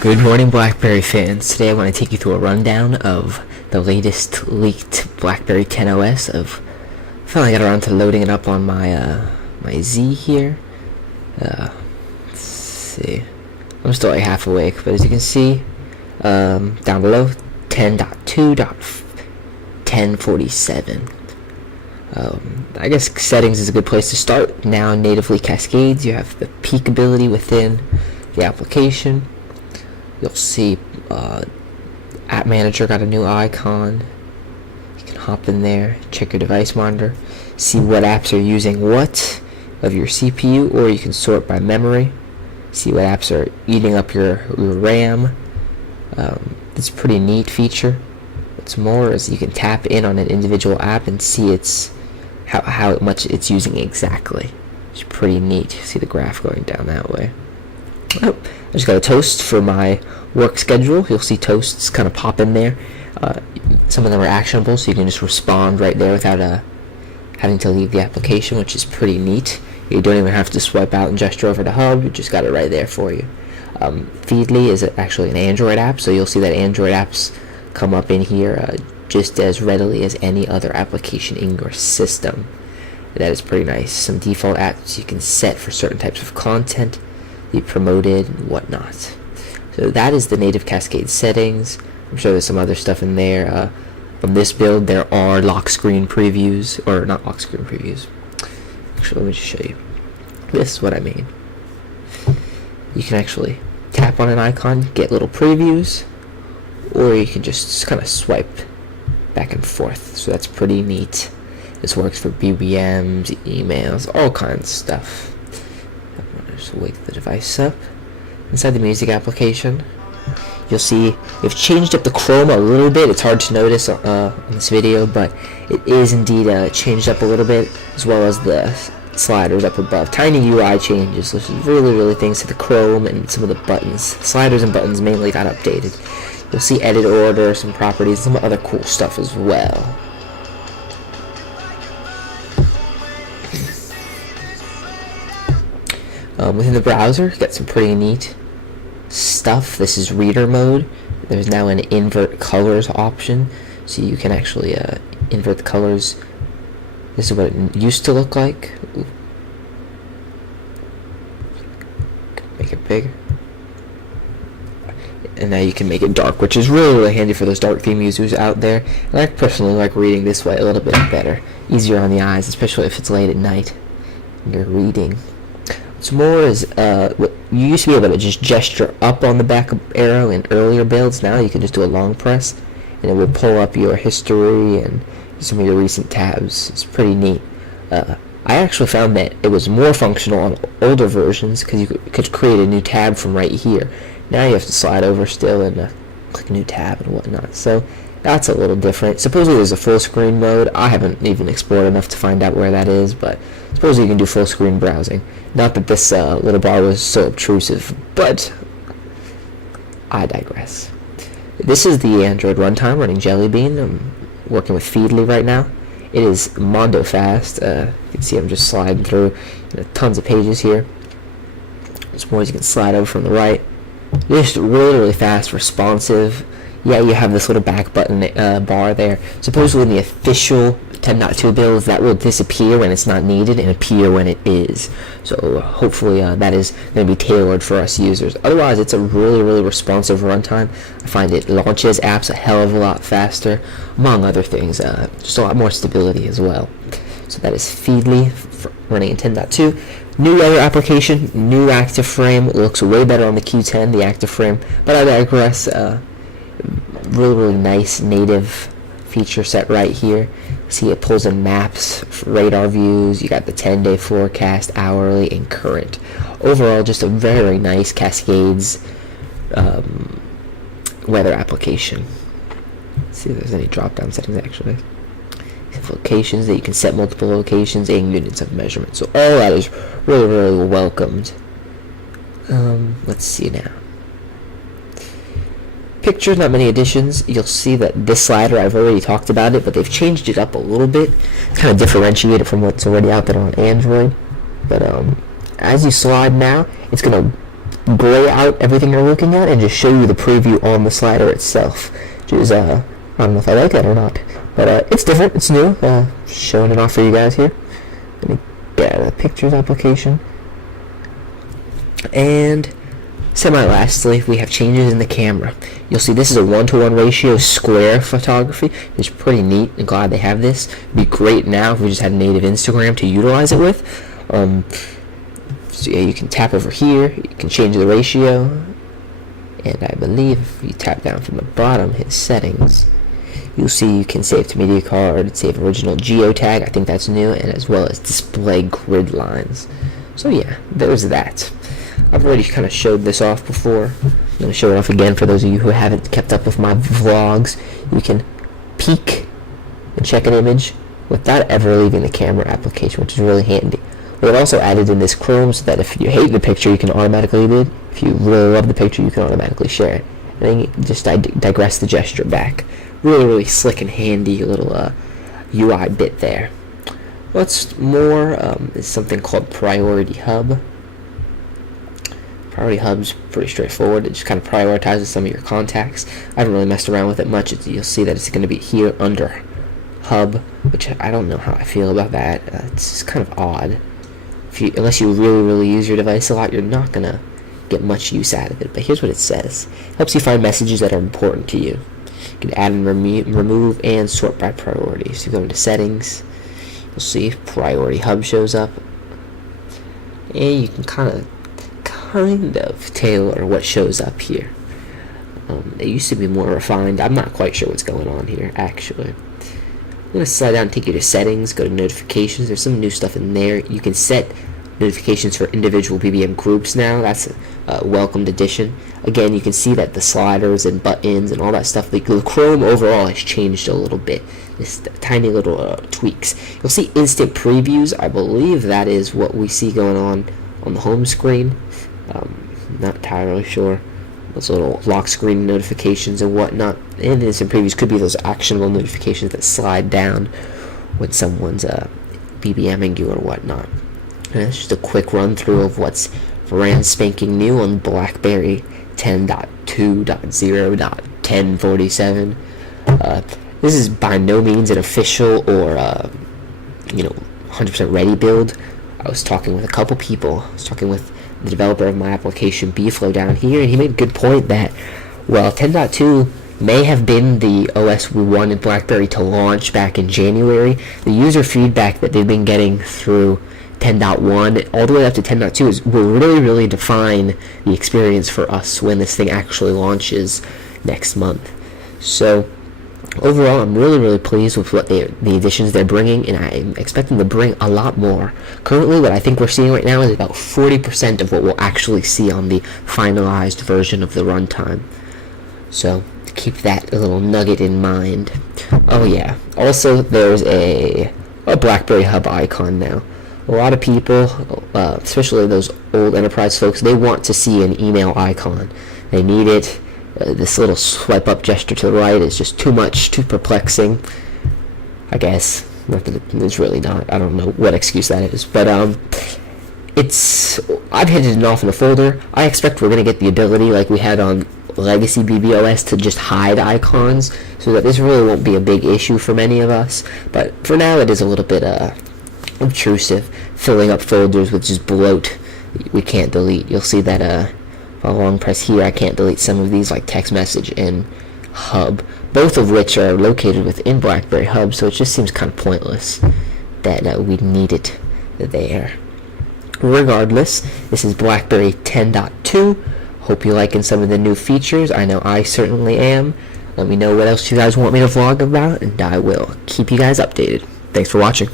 Good morning, BlackBerry fans. Today I want to take you through a rundown of the latest leaked BlackBerry 10 OS. Finally got around to loading it up on my Z here. Let's see. I'm still like half awake, but as you can see, down below, 10.2.1047. I guess settings is a good place to start. Now natively cascades. You have the peak ability within the application. You'll see App Manager got a new icon. You can hop in there, check your device monitor, see what apps are using what of your CPU, or you can sort by memory, see what apps are eating up your RAM. It's a pretty neat feature. What's more is you can tap in on an individual app and see how much it's using exactly. It's pretty neat. See the graph going down that way. Oh, I just got a toast for my work schedule. You'll see toasts kind of pop in there. Some of them are actionable, so you can just respond right there without having to leave the application, which is pretty neat. You don't even have to swipe out and gesture over to Hub. You just got it right there for you. Feedly is actually an Android app, so you'll see that Android apps come up in here just as readily as any other application in your system. That is pretty nice. Some default apps you can set for certain types of content, be promoted and whatnot. So that is the native cascade settings. I'm sure there's some other stuff in there. From this build, there are lock screen previews, or not lock screen previews. Actually, let me just show you. This is what I mean. You can actually tap on an icon, get little previews, or you can just kind of swipe back and forth. So that's pretty neat. This works for BBMs, emails, all kinds of stuff. Just wake the device up. Inside the music application, you'll see we've changed up the Chrome a little bit. It's hard to notice in this video, but it is indeed changed up a little bit, as well as the sliders up above. Tiny UI changes, which is really things to the Chrome and some of the buttons. Sliders and buttons mainly got updated. You'll see edit order, some properties, some other cool stuff as well. Within the browser, you got some pretty neat stuff. This is reader mode. There's now an invert colors option, so you can actually invert the colors. This is what it used to look like. Ooh. Make it bigger. And now you can make it dark, which is really handy for those dark theme users out there. And I personally like reading this way a little bit better. Easier on the eyes, especially if it's late at night and you're reading. What's more is you used to be able to just gesture up on the back arrow in earlier builds. Now you can just do a long press and it will pull up your history and some of your recent tabs. It's pretty neat. I actually found that it was more functional on older versions because you could create a new tab from right here. Now you have to slide over still and click new tab and whatnot. So that's a little different. Supposedly there's a full screen mode. I haven't even explored enough to find out where that is, but supposedly you can do full screen browsing. Not that this little bar was so obtrusive, but I digress. This is the Android runtime running Jelly Bean. I'm working with Feedly right now. It is mondo fast. You can see I'm just sliding through tons of pages here. There's more you can slide over from the right. Just really fast, responsive. Yeah, you have this little back button bar there. Supposedly in the official 10.2 builds, that will disappear when it's not needed and appear when it is. So hopefully that is going to be tailored for us users. Otherwise, it's a really responsive runtime. I find it launches apps a hell of a lot faster, among other things. Just a lot more stability as well. So that is Feedly running in 10.2. New weather application, new active frame. It looks way better on the Q10, the active frame. But I digress. Really nice native feature set right here. See, it pulls in maps, radar views. You got the 10-day forecast, hourly, and current. Overall, just a very nice Cascades weather application. Let's see if there's any drop-down settings actually. Locations that you can set multiple locations and units of measurement. So all that is really welcomed. Let's see now. Pictures, not many additions. You'll see that this slider, I've already talked about it, but they've changed it up a little bit, kind of differentiate it from what's already out there on Android. But as you slide now, it's going to gray out everything you're looking at and just show you the preview on the slider itself, which is, I don't know if I like that or not, but it's different, it's new, showing it off for you guys here. Let me get out of the pictures application. And semi-lastly, we have changes in the camera. You'll see this is a 1-to-1 ratio square photography. It's pretty neat and glad they have this. It'd be great now if we just had native Instagram to utilize it with. So yeah, you can tap over here, you can change the ratio, and I believe if you tap down from the bottom, hit settings, you'll see you can save to media card, save original geotag, I think that's new, and as well as display grid lines. So yeah, there's that. I've already kind of showed this off before. I'm going to show it off again for those of you who haven't kept up with my vlogs. You can peek and check an image without ever leaving the camera application, which is really handy. We have also added in this Chrome so that if you hate the picture, you can automatically edit. If you really love the picture, you can automatically share it. And then you just digress the gesture back. Really slick and handy little UI bit there. What's more is something called Priority Hub. Priority Hub's pretty straightforward. It just kind of prioritizes some of your contacts. I haven't really messed around with it much. You'll see that it's going to be here under Hub, which I don't know how I feel about that. It's kind of odd. Unless you really use your device a lot, you're not going to get much use out of it. But here's what it says. It helps you find messages that are important to you. You can add and remove and sort by priority. So you go into settings, you'll see Priority Hub shows up, and you can kind of tailor what shows up here. It used to be more refined. I'm not quite sure what's going on here, actually. I'm going to slide down and take you to settings, go to notifications. There's some new stuff in there. You can set notifications for individual BBM groups now. That's a welcomed addition. Again, you can see that the sliders and buttons and all that stuff, the Chrome overall has changed a little bit. Just tiny little tweaks. You'll see instant previews. I believe that is what we see going on the home screen. Not entirely sure. Those little lock screen notifications and whatnot. And instant previews could be those actionable notifications that slide down when someone's BBMing you or whatnot. And that's just a quick run through of what's brand spanking new on BlackBerry 10.2.0.1047. This is by no means an official or 100% ready build. I was talking with a couple people. I was talking with the developer of my application, BFlow, down here, and he made a good point that, well, 10.2 may have been the OS we wanted BlackBerry to launch back in January. The user feedback that they've been getting through 10.1 all the way up to 10.2 will really define the experience for us when this thing actually launches next month. So overall, I'm really pleased with what the additions they're bringing, and I'm expecting to bring a lot more. Currently, what I think we're seeing right now is about 40% of what we'll actually see on the finalized version of the runtime. So keep that little nugget in mind. Oh yeah, also there's a BlackBerry Hub icon now. A lot of people, especially those old enterprise folks, they want to see an email icon. They need it. This little swipe up gesture to the right is just too much, too perplexing, I guess. Not that it's really not. I don't know what excuse that is. But I've hidden it off in a folder. I expect we're going to get the ability like we had on legacy BBOS to just hide icons, so that this really won't be a big issue for many of us. But for now, it is a little bit obtrusive, filling up folders with just bloat we can't delete. You'll see that if I long press here, I can't delete some of these, like text message and Hub, both of which are located within BlackBerry Hub, so it just seems kind of pointless that we need it there. Regardless, this is BlackBerry 10.2. Hope you're liking some of the new features. I know I certainly am. Let me know what else you guys want me to vlog about, and I will keep you guys updated. Thanks for watching.